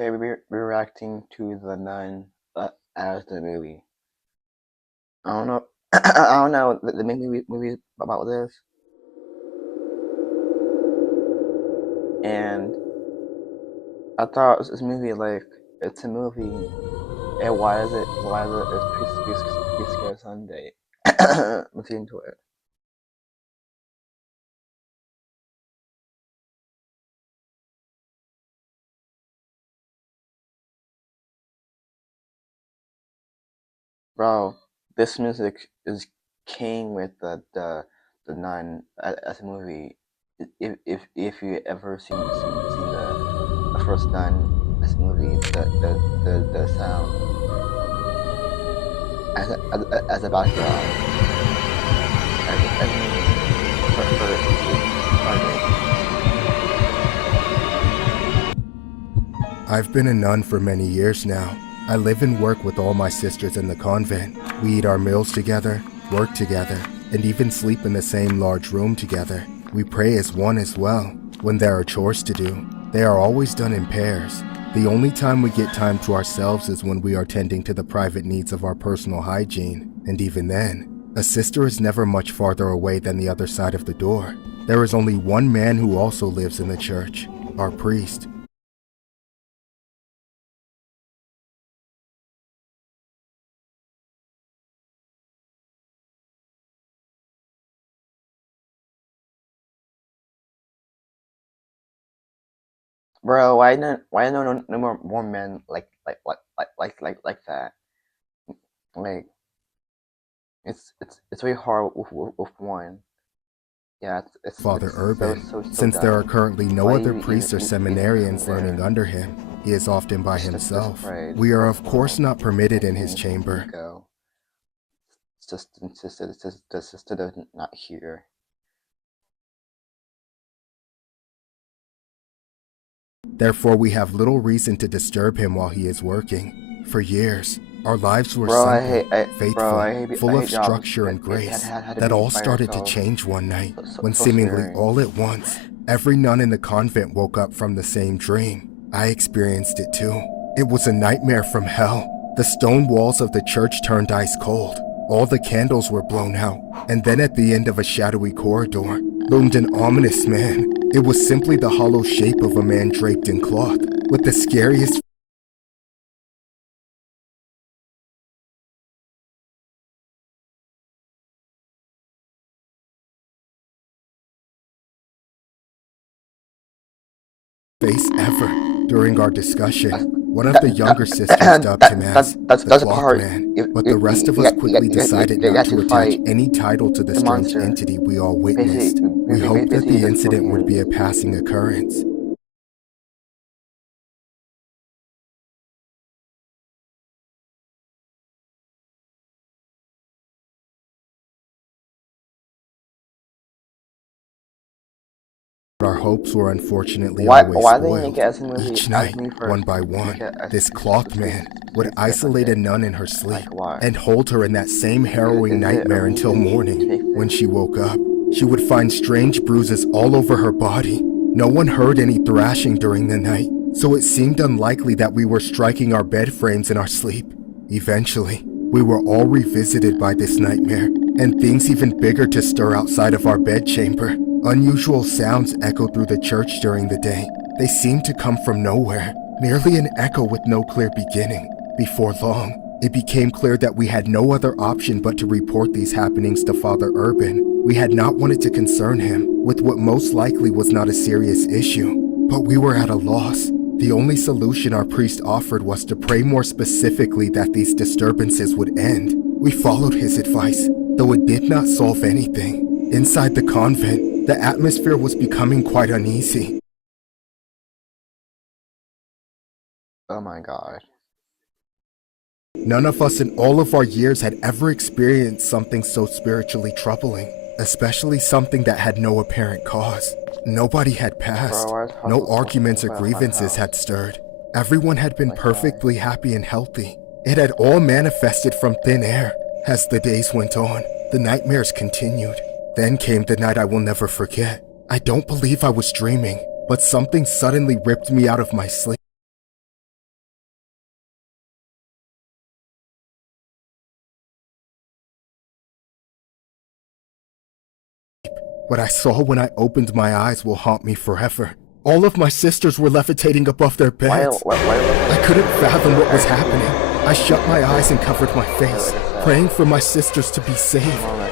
Okay, we're reacting to The Nun as the movie. I don't know. I don't know the movie about this, and I thought this movie it's a movie. And why is it? Why is it? It's Peace Scare Sunday. Let's get into it, bro. This music is king with the Nun as a movie. If you ever seen the first Nun as a movie, the sound as a background as a movie for Sunday. I've been a nun for many years now. I live and work with all my sisters in the convent. We eat our meals together, work together, and even sleep in the same large room together. We pray as one as well. When there are chores to do, they are always done in pairs. The only time we get time to ourselves is when we are tending to the private needs of our personal hygiene. And even then, a sister is never much farther away than the other side of the door. There is only one man who also lives in the church, our priest. Bro, why no more men like that? Like it's very hard with one. Yeah, Father it's Urban. so Since there are dumb. currently no Why other priests or even come seminarians learning there? under him, he is often by Just himself. afraid We are of course for not permitted in his his chamber. ego. The sister does not hear. Therefore, we have little reason to disturb him while he is working. For years, our lives were Bro, simple, faithful, I full of hate jobs structure that and you grace. had to That be all by started to yourself. change one night, when So seemingly scary. all at once, every nun in the convent woke up from the same dream. I experienced it too. It was a nightmare from hell. The stone walls of the church turned ice cold. All the candles were blown out, and then at the end of a shadowy corridor loomed an ominous man. It was simply the hollow shape of a man draped in cloth, with the scariest face ever. During our discussion, That's, one of the younger sisters dubbed him as the that's the Cloth part. Man, but the rest of us quickly decided You not got to to attach fight any title to the the strange monster. entity we all witnessed. We hoped that Basically the just for incident would be a humans. passing occurrence. Our hopes were unfortunately always Why they make it spoiled. as a Each night, movie one first? by Make one, it this Cloth Man would Scare isolate a Sunday. nun in her sleep Like why? and hold her in that same harrowing Is it a nightmare until reason to morning. take When this? she woke up, she would find strange bruises all over her body. No one heard any thrashing during the night, so it seemed unlikely that we were striking our bed frames in our sleep. Eventually, we were all revisited by this nightmare, and things even bigger to stir outside of our bedchamber. Unusual sounds echoed through the church during the day. They seemed to come from nowhere, merely an echo with no clear beginning. Before long, it became clear that we had no other option but to report these happenings to Father Urban. We had not wanted to concern him with what most likely was not a serious issue, but we were at a loss. The only solution our priest offered was to pray more specifically that these disturbances would end. We followed his advice, though it did not solve anything. Inside the convent, the atmosphere was becoming quite uneasy. Oh my god. None of us in all of our years had ever experienced something so spiritually troubling, especially something that had no apparent cause. Nobody had Bro, passed. why is No arguments or so by the grievances had house? stirred. Everyone had been Like why? perfectly happy and healthy. It had all manifested from thin air. As the days went on, the nightmares continued. Then came the night I will never forget. I don't believe I was dreaming, but something suddenly ripped me out of my sleep. What I saw when I opened my eyes will haunt me forever. All of my sisters were levitating above their beds. I couldn't fathom what was happening. I shut my eyes and covered my face, praying for my sisters to be safe,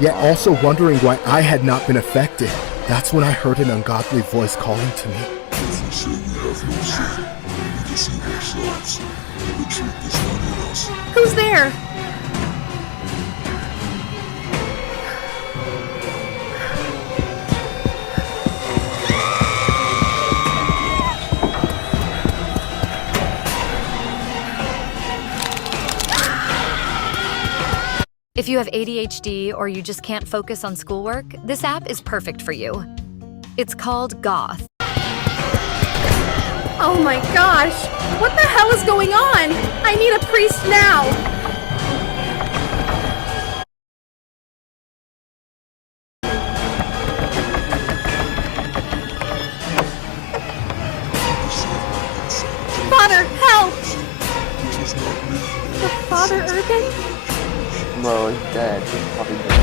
yet also wondering why I had not been affected. That's when I heard an ungodly voice calling to me. If we say we have no sin, we deceive ourselves, and the truth is not in us. Who's there? If you have ADHD or you just can't focus on schoolwork, this app is perfect for you. It's called Goth. Oh my gosh! What the hell is going on? I need a priest now! Father, help! Father Urban? Bro, he's dead. He's probably dead.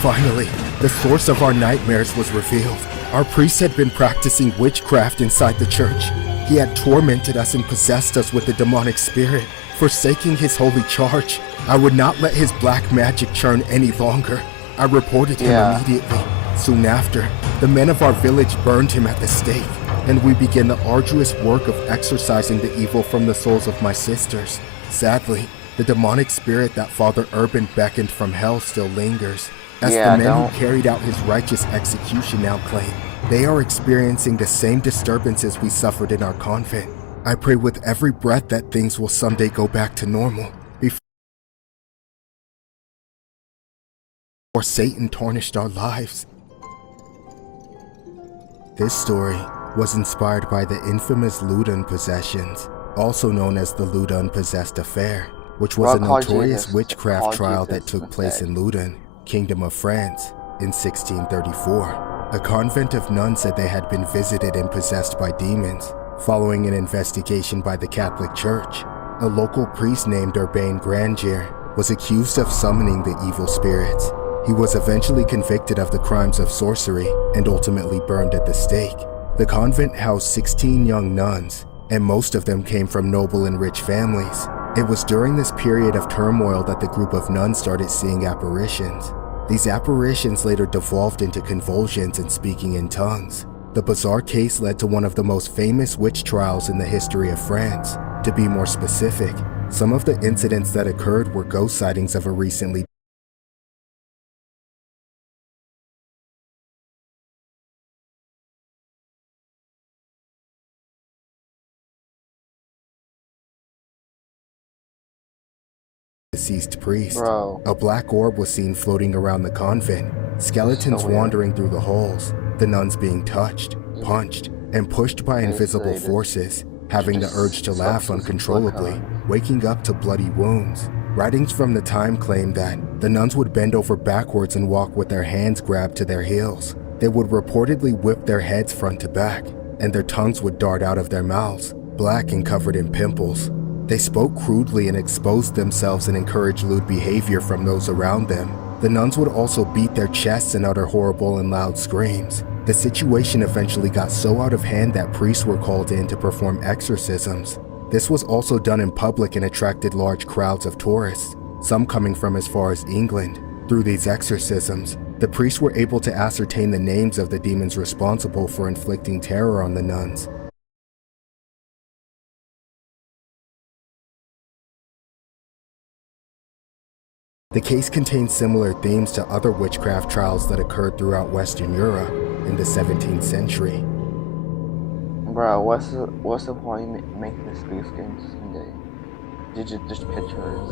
Finally, the source of our nightmares was revealed. Our priest had been practicing witchcraft inside the church. He had tormented us and possessed us with a demonic spirit. Forsaking his holy charge, I would not let his black magic churn any longer. I reported him immediately. Soon after, the men of our village burned him at the stake, and we began the arduous work of exorcising the evil from the souls of my sisters. Sadly, the demonic spirit that Father Urban beckoned from hell still lingers. As the men who carried out his righteous execution now claim, they are experiencing the same disturbances we suffered in our convent. I pray with every breath that things will someday go back to normal, before Satan tarnished our lives. This story was inspired by the infamous Loudun possessions, also known as the Loudun Possessed Affair, which was a notorious witchcraft trial that took place in Loudun, Kingdom of France, in 1634. A convent of nuns said they had been visited and possessed by demons. Following an investigation by the Catholic Church, a local priest named Urbain Grandier was accused of summoning the evil spirits. He was eventually convicted of the crimes of sorcery and ultimately burned at the stake. The convent housed 16 young nuns, and most of them came from noble and rich families. It was during this period of turmoil that the group of nuns started seeing apparitions. These apparitions later devolved into convulsions and speaking in tongues. The bizarre case led to one of the most famous witch trials in the history of France. To be more specific, some of the incidents that occurred were ghost sightings of a recently deceased priest. A black orb was seen floating around the convent, skeletons wandering through the halls, the nuns being touched, punched, and pushed by invisible forces, having the urge to laugh uncontrollably, waking up to bloody wounds. Writings from the time claim that the nuns would bend over backwards and walk with their hands grabbed to their heels. They would reportedly whip their heads front to back, and their tongues would dart out of their mouths, black and covered in pimples. They spoke crudely and exposed themselves and encouraged lewd behavior from those around them. The nuns would also beat their chests and utter horrible and loud screams. The situation eventually got so out of hand that priests were called in to perform exorcisms. This was also done in public and attracted large crowds of tourists, some coming from as far as England. Through these exorcisms, the priests were able to ascertain the names of the demons responsible for inflicting terror on the nuns. The case contains similar themes to other witchcraft trials that occurred throughout Western Europe in the 17th century. Bro, what's the point in making this spoof games someday? Just pictures.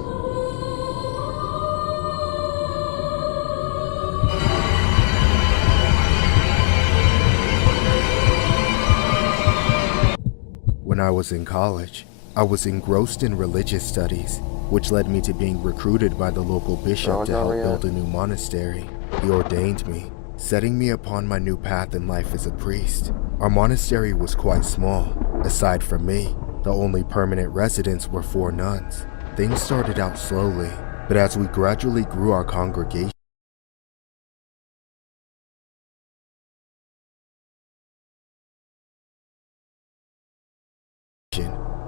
When I was in college, I was engrossed in religious studies, which led me to being recruited by the local bishop to help build a new monastery. He ordained me, setting me upon my new path in life as a priest. Our monastery was quite small. Aside from me, the only permanent residents were 4 nuns. Things started out slowly. But as we gradually grew our congregation,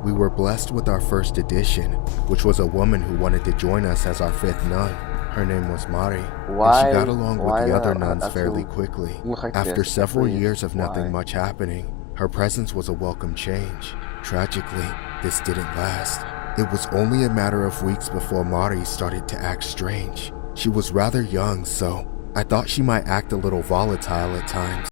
we were blessed with our first addition, which was a woman who wanted to join us as our fifth nun. Her name was Mari, and she got along with the other nuns fairly quickly. After several years of nothing much happening, her presence was a welcome change. Tragically, this didn't last. It was only a matter of weeks before Mari started to act strange. She was rather young, so I thought she might act a little volatile at times.